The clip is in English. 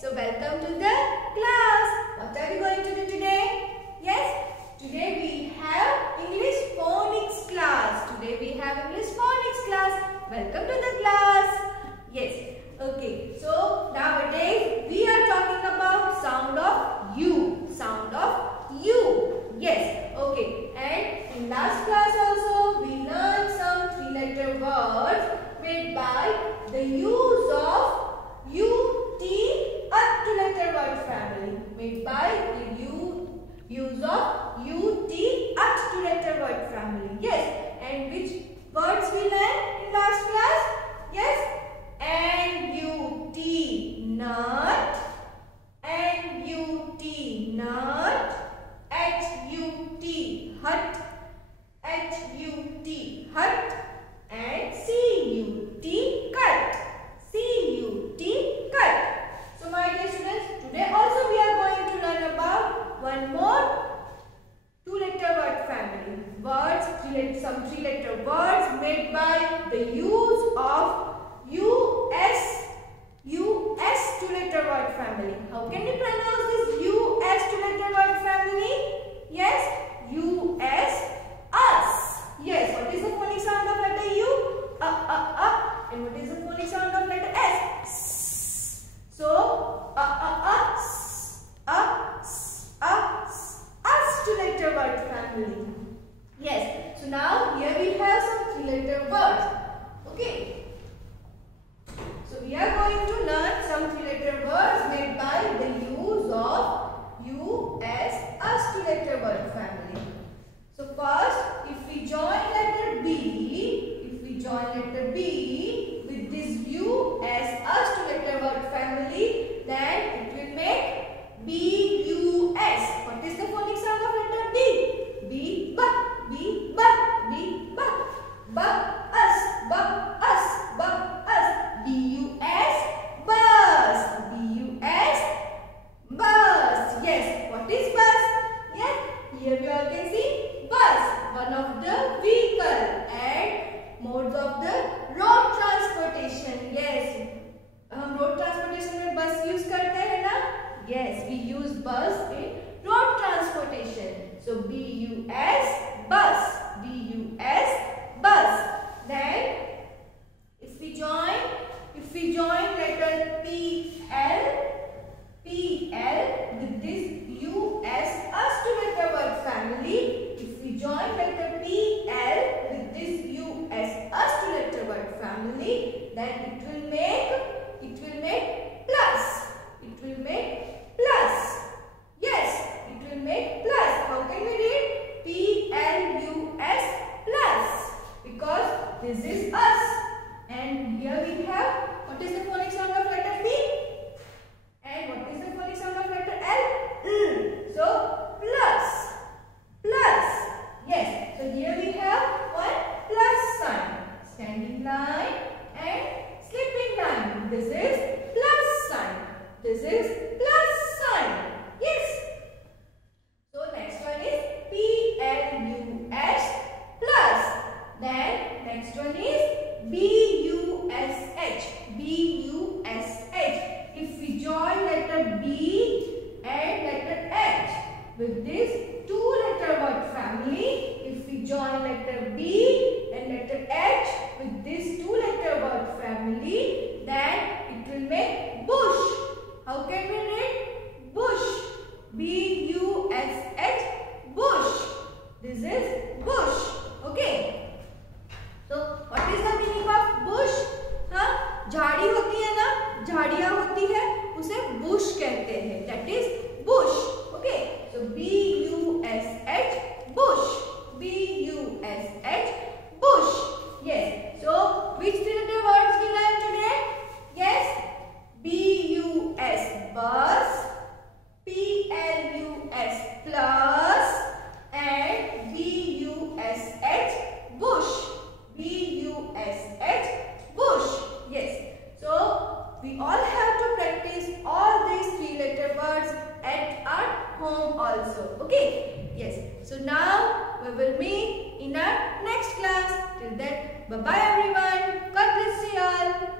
so welcome to the class. What are we going to do today? Yes, today we have English phonics class. Today we have English phonics class. Welcome to the class. Yes, okay. So nowadays we are talking about sound of U. Sound of U. Yes, okay. And in last class also we learned some three-letter words made by the use of U, T, two-letter word family. Made by the use of U, T, two-letter word family. Yes. And which words we learned in last class? Yes. N-U-T, nut. N-U-T, nut. H-U-T, hut. H-U-T, hut. And C-U-T, cut. C-U-T, cut. So my dear students, today also we are going to learn about one more two-letter word family. Words, some three-letter words made by the use of U-S two-letter word family. How can we pronounce this U-S two-letter word family? Yes, U-S, us. Yes, what is the phonic sound of letter U? And what is the phonic sound of letter S? S. So, us two-letter word family. Yes, so now here we have some three-letter words. Okay. So we are going to learn some three-letter words made by the use of U-S, us two-letter word family. So first, if we join letter B, with this U-S, us two-letter word family, then it will make B-U-S. What is the phonic sound of letter B? B, but, B, but, B, but, us, B-U-S, bus, B-U-S, bus. Yes, what is bus? Yes, here we all can see bus, one of the vehicle and modes of the road transportation. Yes, हम road transportation में bus use करते हैं ना? Yes, we use bus in road transportation. So B-U-S, bus, B-U-S, bus. Then if we join letter P-L with this U-S, us two-letter word family. If we join letter P-L with this U-S, us two-letter word family, then it will make plus. It will make plus. Yes, it will make plus. How can we read? P-L-U-S, plus. Because this is us. And here we have, what is the phonic sound of letter P? And what is the phonic sound of letter L? So, plus. Plus. Yes. So, here we have one plus sign. Standing line and slipping line. This is plus sign. This is plus sign. Yes. So, next one is P-L-U-S plus. Then, next one is B-U-S-H. B-U-S-H. If we join letter B and letter H with this two-letter word family, if we join letter B and letter H with this two-letter word family, then it will make bush. How can we read? Bush. B-U-S-H, bush. This is bush. Okay. So, what is the meaning of bush? हाँ, झाड़ी होती है ना, झाड़ियाँ होती है, उसे bush कहते हैं. That is bush. Okay. So, B-U-S-H, bush. B-U-S-H, bush. Yes. So, which three-letter words we learn today? Yes. B-U-S, bus. P-L-U-S, plus. And B-U-S-H, bush. B-U-S-H, bush. Yes. So, we all have to practice all these three-letter words at our home also. Okay? Yes. So, now we will meet in our next class. Till then, bye-bye everyone. God bless you all.